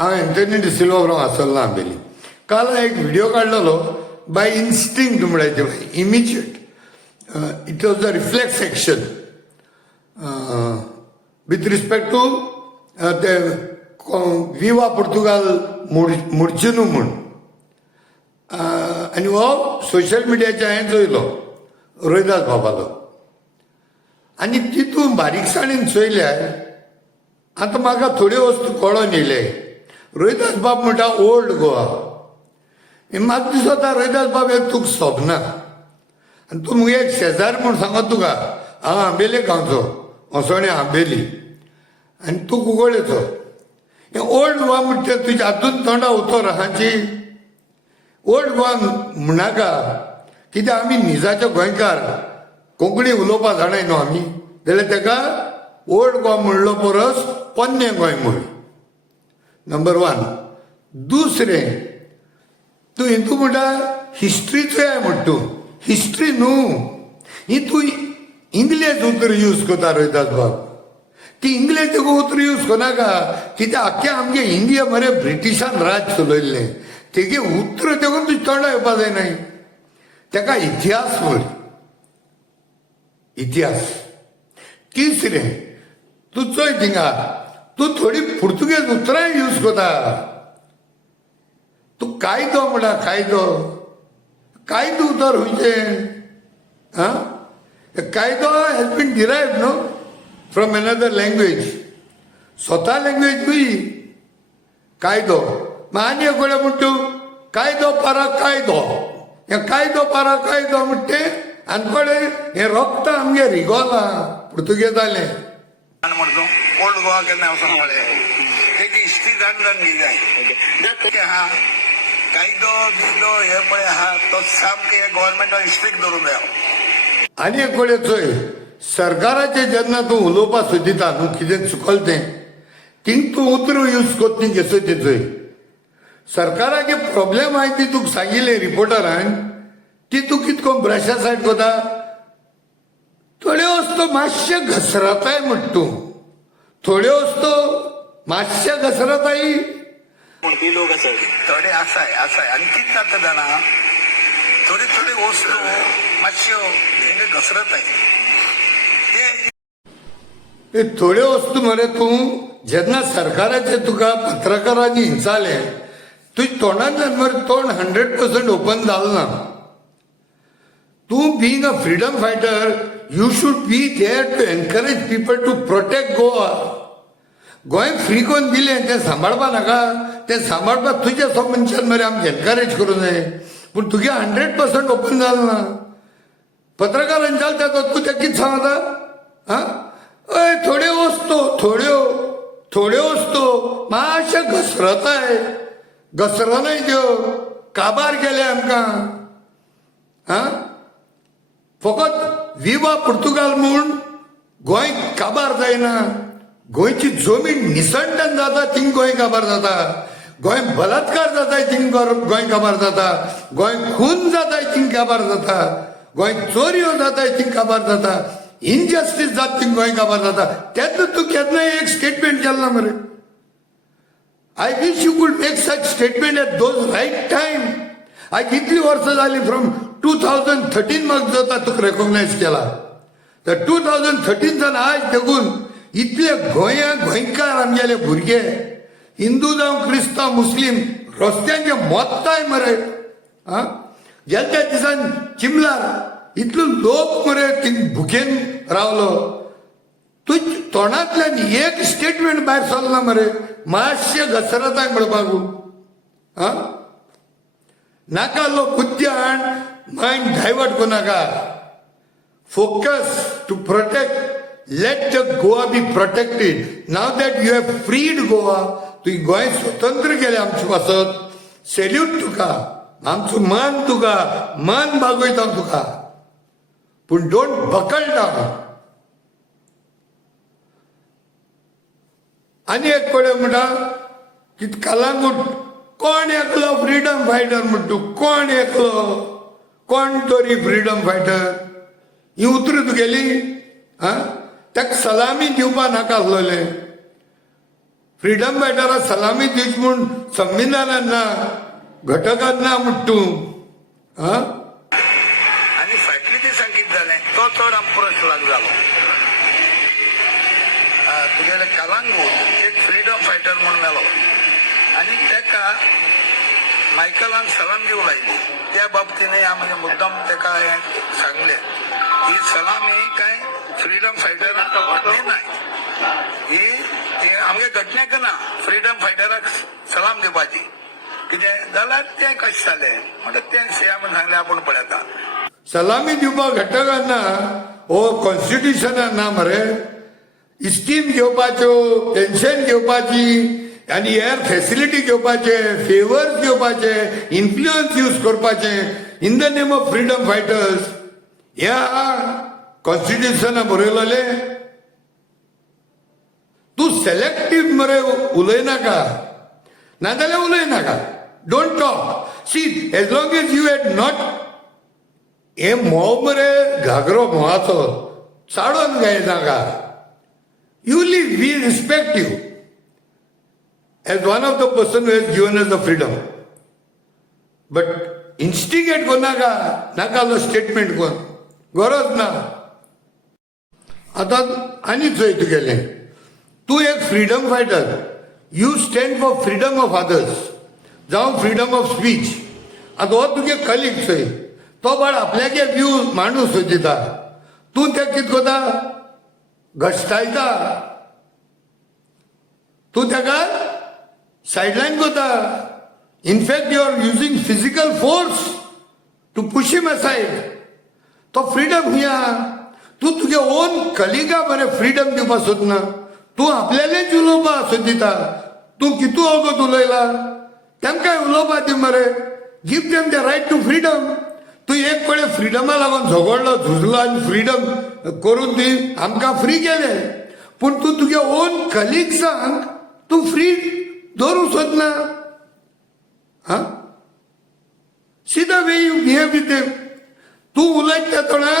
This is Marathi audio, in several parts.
हांव एंथनी डिसिल्वा बरोबर आसलो ना आंबेली. काल एक व्हिडिओ काडलेलो बाय इन्स्टिंक्ट म्हणटाचे by immediate. It was the reflex action with respect to ते विवा पोर्तुगाल मुर्चिनू म्हूण. आनी हो सोशल मिडियाचेर हांवें चोयलो रोहिदास बाबालो. आनी तितून बारीकसाणेन चोयल्यार आतां म्हाका थोड्यो वस्तू कळोन येयले. रोहिदास बाब म्हणटा ओल्ड गोवा. म्हाका दिसता रोहिदास बाब हे तुका सोबना. आनी तूं मुगे एक शेजार म्हूण सांगत तुका हांव आंबेले गांवचो असोणे आंबेली आनी तूं कुंकळ्ळेचो. हे ओल्ड गोवा म्हणटा तुज्या हातून तोंडा उतर हाची. ओल्ड गोवा म्हणनाका कित्याक आमी निजाचे गोंयकार कोंकणी उलोवपा जाणाय न्हू आमी, जाल्यार ताका ओल्ड गोवा म्हणलो परस पोन्नें गोंय म्हण. Number one. दुसरें, तूं हितू म्हणटा हिस्ट्रीचो आहे म्हण तूं. हिस्ट्री न्हू, ही तूं इंग्लीश उतर यूज करता रोहिदास बाब. ती इंग्लीश उतर यूज करनाका कित्याक आख्या आमगे इंडिया मरे ब्रिटिशान राज चलयल्लें. तेगे उतर देखून तुज्या तोंडा येवपा जायनाय. ताका इतिहास म्हण. इतिहास. तिसरें, तूं चोय थिंगा तूं थोडी पुर्तुगेज उतरां यूज करता. तूं कायदो म्हणटा कायदो. कायदो उतर खंयचे? कायदो हॅज बीन डिरायव्ड न्हू फ्रॉम एनदर लँग्वेज. स्वता लँग्वेज तुजी कायदो. आनी एक कडेन म्हणटा कायदो पारा कायदो. हे कायदो पारा कायदो म्हणटे आनी कडेन हे रोगत आमगे रिगोला पुर्तुगेजालें. म्हणतो ओल्ड गोवा केन्ना वचोन पळय तेजी हिस्ट्री जाणून घे. हा कायदो बिदो हे पळय आहा तो सामके गव्हर्मेंटान स्ट्रिक्ट दवरूंक जायो. आनी एक कडेन चोय सरकाराचे जेन्ना तूं उलोवपा सोदिता न्हू कितें चुकल तें थिंग तूं उतर यूज कोत ती घेसो ते चोय. सरकाराक प्रॉब्लेम आहाय ती तुका सांगिल्लें रिपोर्टरान ती तूं कितको ब्रशा सायड कोता. थोड्यो वस्तू मातशे घसरताय म्हण तूं. थोड्यो वस्तू मातशे घसरताय लोक आसात थोडे आसाय आसाय आनी कितें जाता जाणा थोडी थोडी वस्तू मातश्यो घसरताय. हे थोड्यो वस्तू मरे तूं जेन्ना सरकाराचे तुका पत्रकारांनी हिंचालें तुज्या तोंडांतल्यान मरे तोंड 100% ओपन जालें ना. तूं being a freedom fighter you should be there to encourage people to protect Goa. Goem free कोन्न दिलें तें सांबाळपा नाका. तें सांबाळपाक तुज्या सो मनशान मरे आमकां एनकरेज करूं जाय. पूण तुगे 100% ओपन जालें ना. पत्रकारांनी जालें तूं तें कितें सांगता? अय थोड्यो वस्तू थोड्यो वस्तू मातशे घसरताय. घसरनाय त्यो काबार केले आमकां. फकत विवा पुर्तुगाल म्हूण गोंय काबार जायना. गोंयची जमीन निसंडन जाता थिंग गोंय काबार जाता. गोंय बलात्कार जाताय थिंग गोंय काबार जाता. गोंय खून जाताय थिंग काबार जाता. गोंय चोरयो जाताय थिंग काबार जाता. इनजस्टीस जाता थिंग गोंय काबार जाता. तेन्ना तूं केन्नाय एक स्टेटमेंट केलो ना मरे. I wish you could make such statement at those right time. हांवें कितलीं वर्सां जालीं फ्रॉम 2013 म्हाका जाता तुका रेकॉग्नायज केला. तर 2013 सावन आज देखून इतले गोंयकार आमगेले भुरगे हिंदू जावं क्रिस्तांव मुस्लीम रस्त्यांचे मोत्ताय मरे. गेल्या त्या दिसान चिमलार इतलो लोक मरे थिंग भुकेन रावलो. तुज्या तोंडांतल्यान एक स्टेटमेंट भायर सरना मरे. मातशे घसरताय म्हणपाक. नाका लो बुद्ध्यान मायंड डायवर्ट करूं नाका. Focus to protect. Let the Goa be protected. Now that you have freed Goa. तुवें गोंय स्वतंत्र केलें आमचे पासत. सेल्यूट तुका. आमचो मान तुका. मान बागयता तुका. पूण डोंट बकल डावन. आनी एक कडेन म्हणटा की कलांगूट कोण एकलो फ्रीडम फायटर म्हणटा. कोण एकलो कोण तरी फ्रीडम फायटर. ही उतरां तुगेली. ताका सलामी दिवपा नाका आसलोलें. फ्रीडम फायटराक सलामी दिवची म्हूण संविधानान ना घटकान ना म्हूण तूं आनी फाटली दिसांनी कितें जालें तो चड आमकां प्रश्न जालो तुगेले कलांगूट एक फ्रीडम फायटर म्हणून मेलो आनी तेका मायकलान सलाम दिवंक लायली त्या बाबतींत आमगे मुद्दम तेका हें सांगलें ही सलामी काय फ्रीडम फायटराक दिनाय ही आमगे घटनेक ना फ्रीडम फायटराक सलाम दिवपाची कितें जाल्यार तें कशें जालें म्हणटा तें सीएमान सांगलें आपूण पळयता सलामी दिवपाक घटकान ना हो कॉन्स्टिट्युशनान ना मरे इस्कीम घेवपाच्यो पेन्शन घेवपाची आनी हेर फेसिलिटी घेवपाचे फेवर्स घेवपाचे इन्फ्लुअन्स यूज करपाचे in the name of freedom fighters ह्या कॉन्स्टिट्युशनान बरयलोले तूं सेलेक्टीव मरे उलयनाका नाजाल्यार उलयनाका don't talk see as long as you had not हे मोव मरे घागरो मोवाचो चाडोन गायनाका you leave we respect you as one of the person who has given us the freedom. But instigate कोणाका नाका स्टेटमेंट कोण गरज ना आता आनी चोय तुगेले तूं एक freedom fighter you stand for freedom of others जावं फ्रीडम ऑफ स्पीच आता हो तुगे कलीग चोय तो बाळ आपल्यागे व्यू मांडू सोदिता तूं ते कितें कोता घश्टायता तूं तेका sideline kota. In fact, you are using physical force to push him aside. तो फ्रीडम हिया तू तुगे ओन कलिगा बरे फ्रीडम दिवपा सोदना तू आपल्यालेच उलोवपा सोदिता तू कितू वगत उलयला तेमकाय उलोवपा दी मरे give them the right to freedom तू एक पळे फ्रीडमा लागून झगडलो झुजलो आनी फ्रीडम करून दी आमकां फ्री केले पूण तू तुगे ओन कलिग्सांक तू फ्री दवरूंक सोदना see the way you behave with them तू उलयता तेन्ना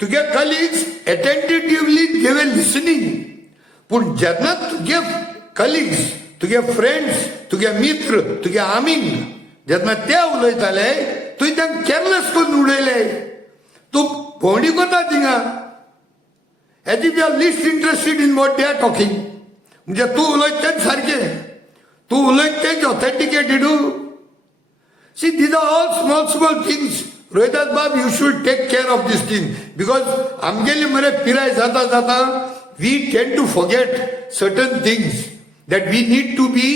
तुगे कलिग्स एटेंटिव्हली दे वर लिसनिंग पूण जेन्ना तुगे कलिग्स तुगे फ्रेंड्स तुगे मित्र तुगे आमींग जेन्ना ते उलयताले तुवें तेंका केअरलेस करून उडयले तूं भोंवडी कोता थिंगा as if you are least interested in what they are talking म्हणजे तू उलयत तेच सारकें तू उलयत तेच ऑथेंटिकेटेडू see these are all small small things Rohidas बाब you should take care of this thing because आमगेली मरे पिराय जाता जाता we tend to forget certain things that we need to be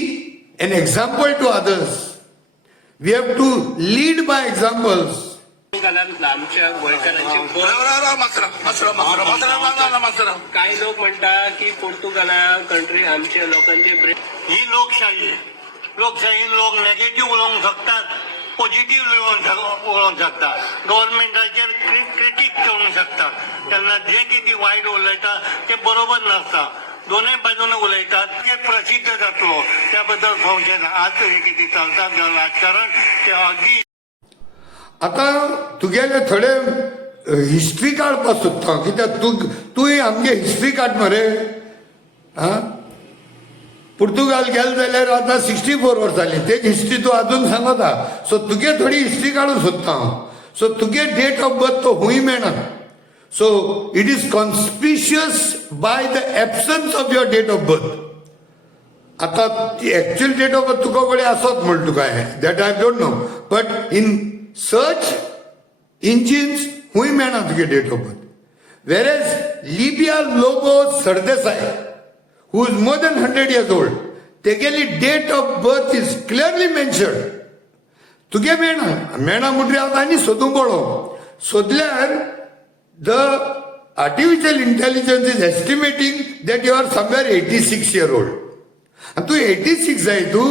an example to others we have to lead by examples आमच्या गोंयकारांची काही लोक म्हणतात की पोर्तुगाला कंट्री आमच्या लोकांचे ही लोकशाही लोक नेगेटिव्ह उलोवंक शकतात पॉझिटिव्ह उलोवंक शकतात गव्हर्नमेंटाचेर क्रिटीक करूंक शकतात तेन्ना जे कितें वायट उलयता ते बरोबर नासता दोनूय बाजून उलयतात ते प्रसिद्ध जातलो त्या बद्दल संशय ना आज हे कितें चलता राजकारण ते अगदी आता तुगेले थोडे हिस्ट्री काडपाक सोदता कित्याक तूंय आमगे हिस्ट्री काड मरे पुर्तुगाल गेले जाल्यार आतां 64 वर्स जाली तेच हिस्ट्री तूं अजून सांगता सो तुगे थोडी हिस्ट्री काडूंक सोदता हांव सो तुगे डेट ऑफ बर्थ तो खूंय मेळना so it is conspicuous by the absence of your date of birth आता ती एक्चुअल डेट ऑफ बर्थ तुका कडेन आसत म्हण तुका हें that I don't know but in search engines खूंय मेळना तुगे date of birth whereas Libia Lobo Sardesai who is more than 100 years old, तेगेली date of birth is clearly mentioned. तुगे मेळना म्हणटरी हांव आनी सोदूंक पडलो सोदल्यार the artificial intelligence is estimating that you are somewhere 86 years old. आनी तूं 86 जाय तूं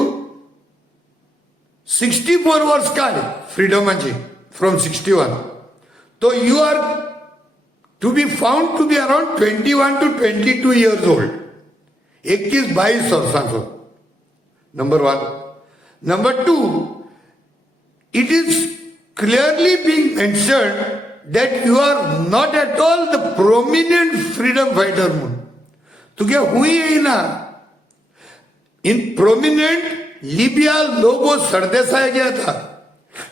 64 वर्स काड फ्रिडमाची from 61 to you are to be found to be around 21 to 22 years old. 21-22 वर्सांचो number 1. Number 2, it is clearly being mentioned that you are not at all the prominent freedom fighter म्हणून तुगे खूंय येयना इन प्रोमिनंट लिबिया लोबो सरदेसाय गया था.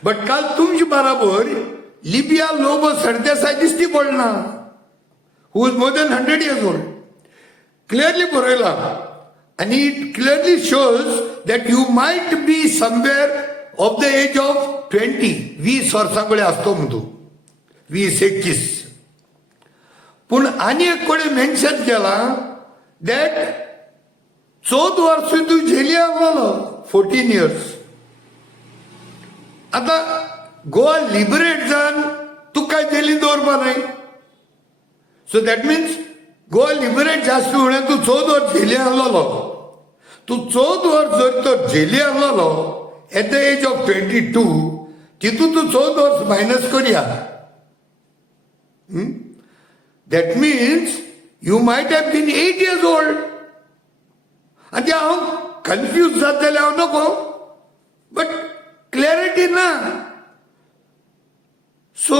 बट काल तुमचे बराबर लिबिया लोबो सरदेसाय दिसती पडना, who is more than 100 years old. Clearly बरयला. And it clearly shows that you might be somewhere of the age of 20. 20 वर्सांकडे असतो म्हणतो, 20-21. पण आणि एक कडे मेन्शन केला दॅट 14 वर्ष तू जेली आलो, 14 years. आता गोवा लिबरेट जावन तू काय जेलीन दवरपा नाही. So that means Goa liberate जास्त म्हणून तू 14 वर्ष जेली आसलो. तू 14 वर्ष जर तो जेली आसलो एट द एज ऑफ 22, तितून तू 14 वर्ष मायनस करूया. That means you might have been 8 years old. आणि हांव कन्फ्यूज जात जाल्यार हांव नको, बट क्लॅरिटी ना. So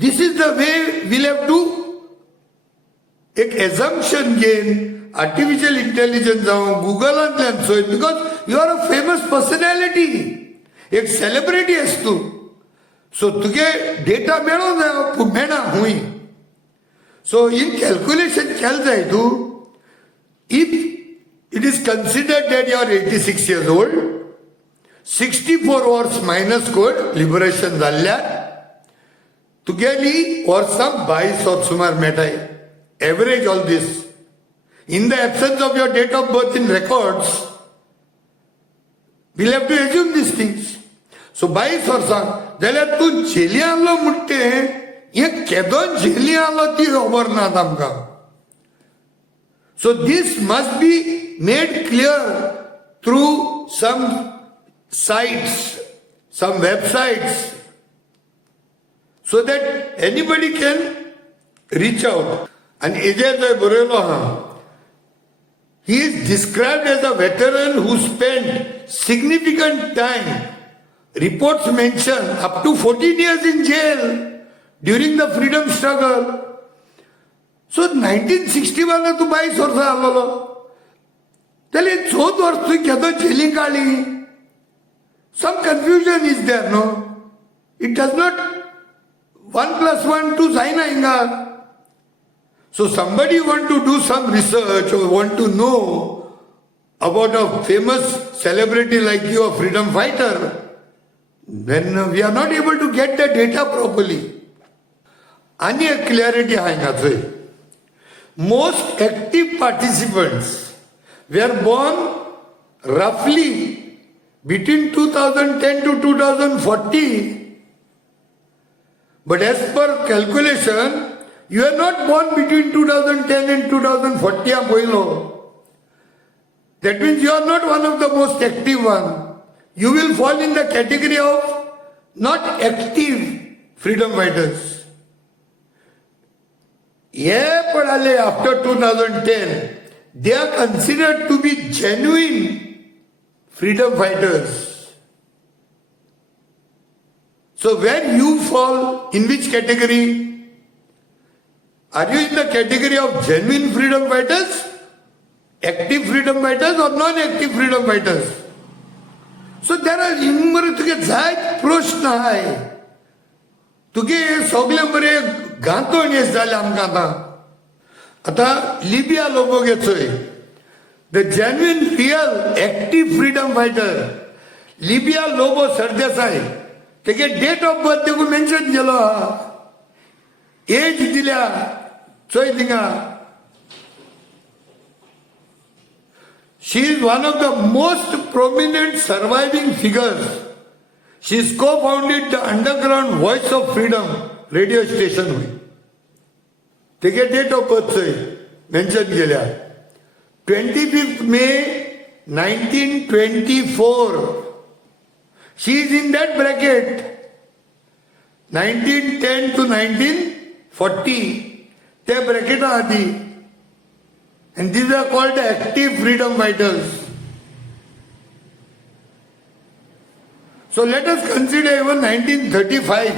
this is the way we'll have to एक एझम्पशन घेन आर्टिफिशियल इंटेलिजन्स जावं गुगलांतल्यान चोय, because you are a famous personality, एक सेलिब्रिटी आस तू. सो तुगे डेटा मेळो जाय, मेळना हुंय. सो इन कॅल्क्युलेशन केलें जाय तूं. If it is considered that you are 86 years old, 64 वर्स मायनस कर लिबरेशन जाल्ल्या, तुगेली वर्सां 22 वर्स सुमार मेळटाय. Average all this in the absence of your date of birth in records, we'll have to assume these things. So 22 वर्सां जाल्यार तूं जेली आसलो म्हणटे हे केदोन जेली आसलो ती खबर ना आमकां. So this must be made clear through some sites, some websites, so that anybody can reach out. And हेजेर जंय बरयलो आहा, he is described as a veteran who spent significant time, reports mention up to 14 years in jail during the freedom struggle. So 1961 तू 22 वर्सां आसलो, जाल्यार 14 वर्स तूं केदो जेली काडली. Some confusion is there, no? It does not 1 + 1 2 जायना हिंगा. So somebody want to do some research or want to know about a famous celebrity like you, a freedom fighter, then we are not able to get the data properly. Ani a clarity हांगासर. Most active participants were born roughly between 2010 to 2040, but as per calculation, you are not born between 2010 and 2040. That means you are not one of the most active one. You will fall in the category of not active freedom fighters. Yeah, padale after 2010, they are considered to be genuine freedom fighters. So where you fall, in which category? Are you in the category of genuine freedom fighters, active freedom fighters, or non-active freedom fighters? So there are तुगे जायत प्रश्न आहाय. तुगे सगळे बरे गांतोण येस जाले आमकां आतां. आतां लिबिया लोगो घेचोय. The genuine, real, active freedom fighter, Libya Lobo Sardesai, तेगे डेट ऑफ बर्थ देखून मेन्शन केलो आहा. एज दिल्या चोय थिंगा. She is one of the most prominent surviving figures. She is co-founded the underground Voice of Freedom radio station. तेगे डेट ऑफ बर्थ चोय मेन्शन केल्या. 25th May 1924. She is in that bracket. 1910 to 1940. They bracket आदी. And these are called active freedom fighters. So let us consider even 1935.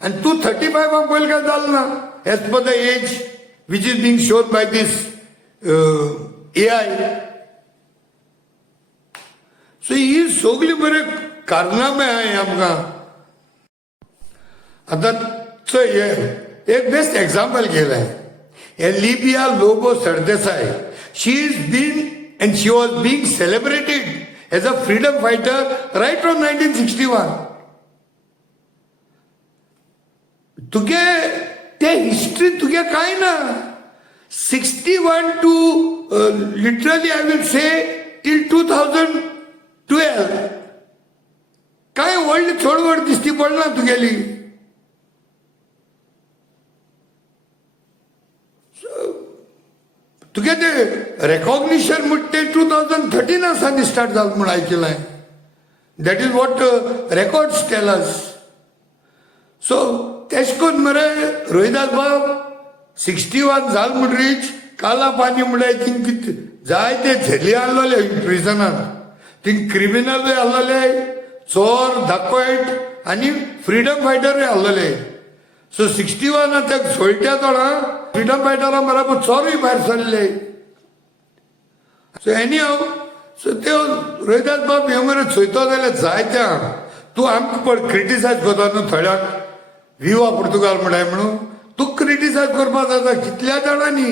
And 235 हम पहले क्या डालना? As per the age which is being shown by this AI. So ही सगळी बरे कारनामे आहे आमकां. आता हे एक बेस्ट एक्झाम्पल केलंय. Libia Lobo Sardesai, she is been and she was being celebrated as a freedom fighter right from 1961. तुगे ते हिस्ट्री तुगे काय ना. 61 to literally I will say till 2012 काय व्हडली चळवळ दिसती पडना तुगेली. तुगे ते रेकॉग्निशन म्हणते 2013 आसानी स्टार्ट जालें म्हूण आयकलां. That is what records tell us. So तेश कोन्न मरे रोहिदास बाब 61 जाल म्हूण रीच काला पानी म्हणल्यार थिंग जायते झेली आहलोले प्रिजनान. थिंग क्रिमिनलूय आहलोले, चोर दाखोयट आनी फ्रिडम फायटरूय आहलोले. सो 61 त्या सोयट्या तोडा फ्रिडम फायटरां बरोबर चोरूय भायर सरले. सो एनी हांव सो ते रोहिदास बाब हे मरे चोयतो जाल्यार जायत्या तूं आमकां पड क्रिटिसायज करता न्हू थोड्याक विवा पुर्तुगाल म्हणाय म्हणून तूं क्रिटिसायज करपाक जाता कितल्या जाणांनी.